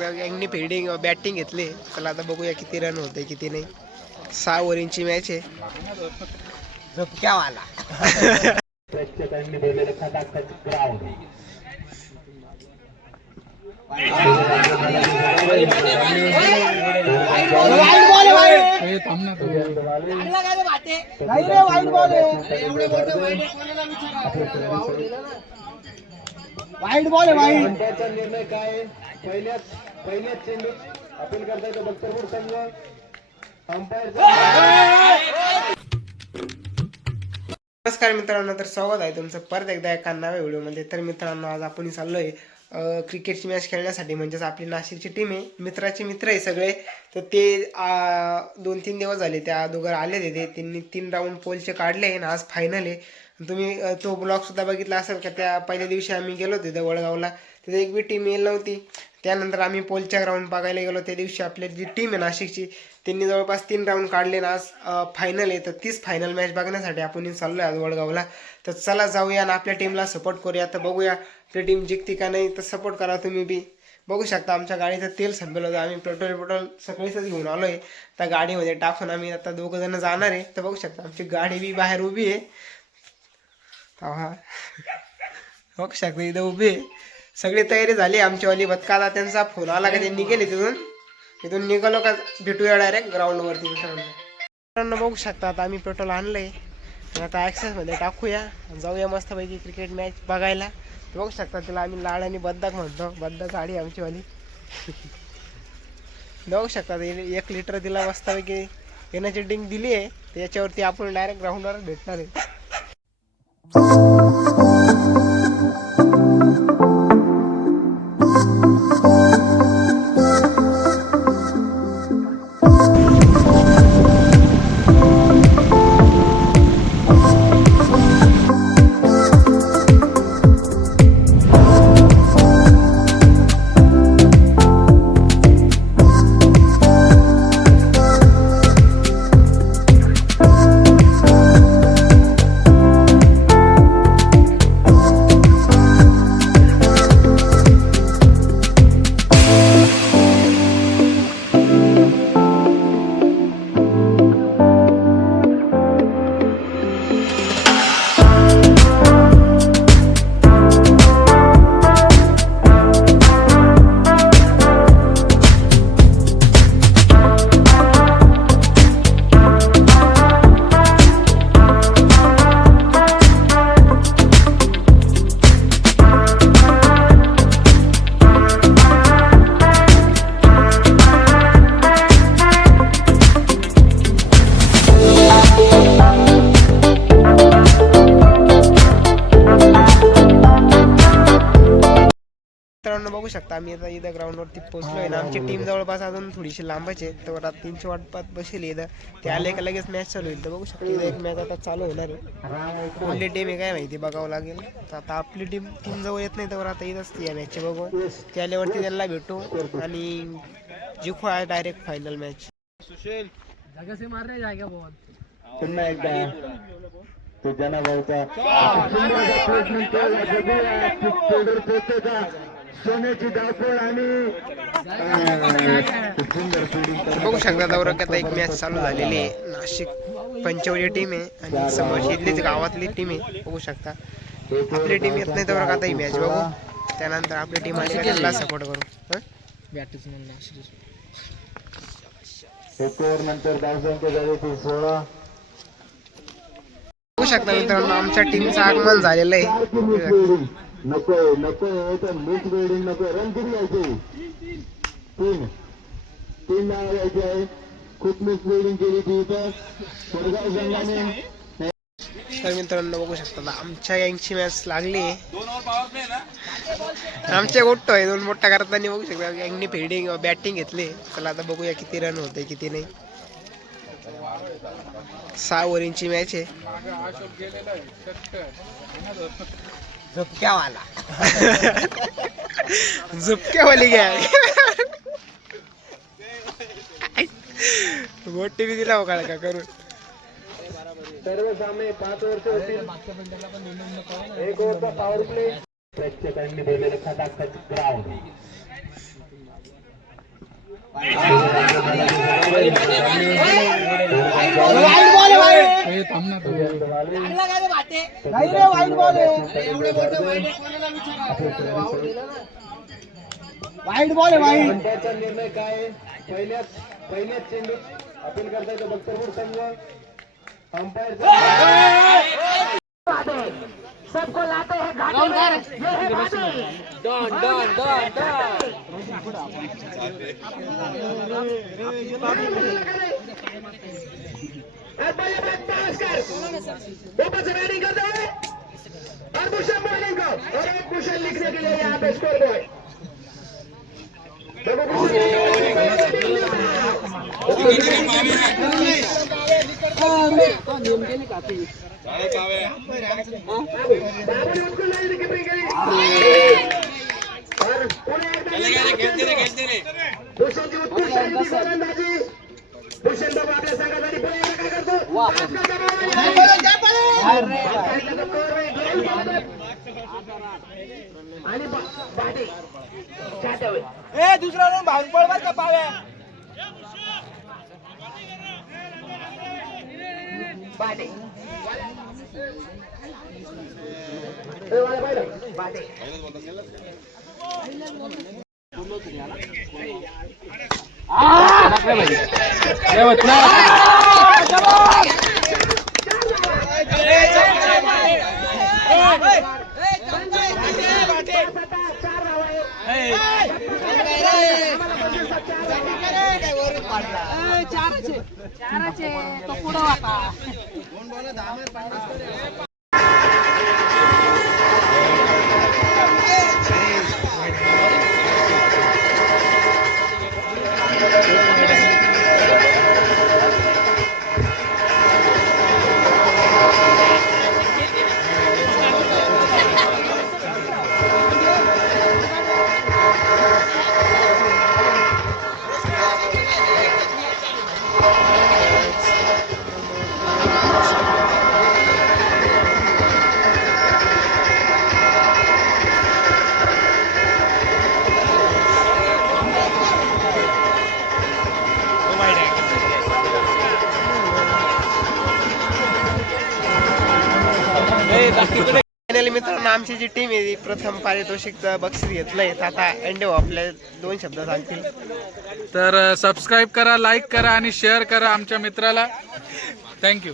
शकता यांनी fielding batting घेतली. चला आता बघूया किती रन होते किती नाही. 6 ओव्हरची मॅच आहे. झोपक्यावाला प्रेक्षकांनी बोललेलं खटाखट ग्राउंड वाईट बॉल आहे वाईट. त्याचा निर्णय काय पहिल्याच चेंडूत अपील करता येतं बख्तरपूर संघ नमस्कार मित्रांनो, तर स्वागत आहे तुमचं परत एकदा एका नव्या व्हिडिओमध्ये. तर मित्रांनो, आज आपण चाललोय क्रिकेटची मॅच खेळण्यासाठी. म्हणजेच आपली नाशिकची टीम आहे, मित्राचे मित्र आहे सगळे. तर ते 2-3 दिवस झाले त्या दोघं आले ते. त्यांनी 3 राऊंड पोलचे काढले आणि आज फायनल आहे. तुम्ही तो ब्लॉग सुद्धा बघितला असेल का? त्या पहिल्या दिवशी आम्ही गेलो तिथं वडगावला, तिथे एक बी टीम येईल नव्हती. त्यानंतर आम्ही पोलच्या ग्राउंड बघायला गेलो. त्या दिवशी आपली जी टीम आहे नाशिकची, त्यांनी जवळपास 3 राऊंड काढले ना आज फायनल आहे. तर तीच फायनल मॅच बघण्यासाठी आपण चाललो आहे आज वडगावला. तर चला जाऊया आणि आपल्या टीमला सपोर्ट करूया. तर बघूया आपली टीम जिंकते का नाही. तर सपोर्ट करा तुम्ही बी. बघू शकता आमच्या गाडीचं तेल संपलं होतं. आम्ही पेट्रोल सगळीच घेऊन आलो आहे. त्या गाडीमध्ये टाकून आम्ही आता 2 जण जाणार आहे. तर बघू शकता आमची गाडी बी बाहेर उभी आहे. बघू शकता इथं उभी आहे. सगळी तयारी झाली आमचीवाली. बदकाला त्यांचा फोन आला का ते निघेले तिथून निघालो का भेटूया डायरेक्ट ग्राउंडवरती. मित्रांनो बघू शकता आता आम्ही पेट्रोल आणलंय. आता ॲक्सेसमध्ये टाकूया, जाऊया मस्तपैकी क्रिकेट मॅच बघायला. बघू शकता तिला आम्ही लाड आणि बद्दक म्हणतो. बद्दक गाडी आमचीवाली. बघू शकता 1 लिटर तिला मस्तपैकी येण्याची ड्रिंक दिली आहे. त्याच्यावरती आपण डायरेक्ट ग्राउंडवर भेटणार आहे. मित्रांनो बघू शकता आम्ही आता इथं ग्राउंडवरती पोहोचलोय ना. आमची टीम जवळपास अजून थोडीशी लांबच आहे. तर आता 3ची वाट पाहत बसेल इथं. ते आले का लगेच मॅच चालू होईल. तर बघू शकता इथं एक मॅच आता चालू होणार आहे. कोणती टीम आहे काय माहिती, बघावं लागेल. तर आता आपली टीम जवळ येत नाही तर आता इथंच या मॅचचे बघू. ते आल्यावरती त्यांना भेटू आणि जिंकू आहे डायरेक्ट फायनल मॅच. पुन्हा एकदा तो जनाभाऊचा सोन्याची धावपळ आणि बघू शकता दौरक्यात एक मॅच चालू झालेली आहे. नाशिक पंचवली टीम आहे आणि समोरची इथलीच गावातली टीम आहे. बघू शकता आपली टीम येत नाही तर आता ही मॅच बघू. त्यानंतर आपली टीम आली त्याला सपोर्ट करू. नंतर धावसंख्या झाली ती 16. बघू शकता मित्रांनो आमच्या टीमचं आगमन झालेलं आहे. नको तर मिक्स बिल्डिंग नको. रन किती घ्यायचे? 3 नाव घ्यायचे आहे. खूप मिक्स बिल्डिंग केली ती इथं वडगाव संघाने. तर मित्रांनो बघू शकता आमच्या गँगची मॅच लागली. आमच्या गोट्टो आहे 2 मोठा करताना. बघू शकता गँगनी फिल्डिंग बॅटिंग घेतली. चला आता बघूया किती रन होते किती नाही. 6 ओव्हरची मॅच आहे. झुपक्यावाली गॅग मोठी बी दिला काळ का करून. सर्व सामने 5 वर्ष होतील. 1 ओव्हरचा पॉवर प्ले. प्रेक्षकांनी बोललेलं खटाखट ग्राउंड वाईट बॉल आहे नाही रे, वाईट बॉल आहे. वाईट बॉल आहे वाईट. पंचाचा निर्णय काय आहे? पहिल्याच चेंडूत अपील करता येतं बक्करपूर संघ. अंपायर कुशल लिखने के लिए यहाँ पे स्कोर बॉय. भूषण बाबू आपल्या संघासाठी पुढे काय करतो. आणि बाटे ए दुसरा रन भाग पळ बर का पाव्या. बाटे बाटे चाराचे तो पुढं होता. फायनली मित्रांनो आमची जी टीम आहे ती प्रथम पारितोषिकचं बक्षीस घेतलंय. तर आता अंडे आपल्या 2 शब्द सांगतील. तर सबस्क्राईब करा, लाईक करा आणि शेअर करा आमच्या मित्राला. थँक्यू.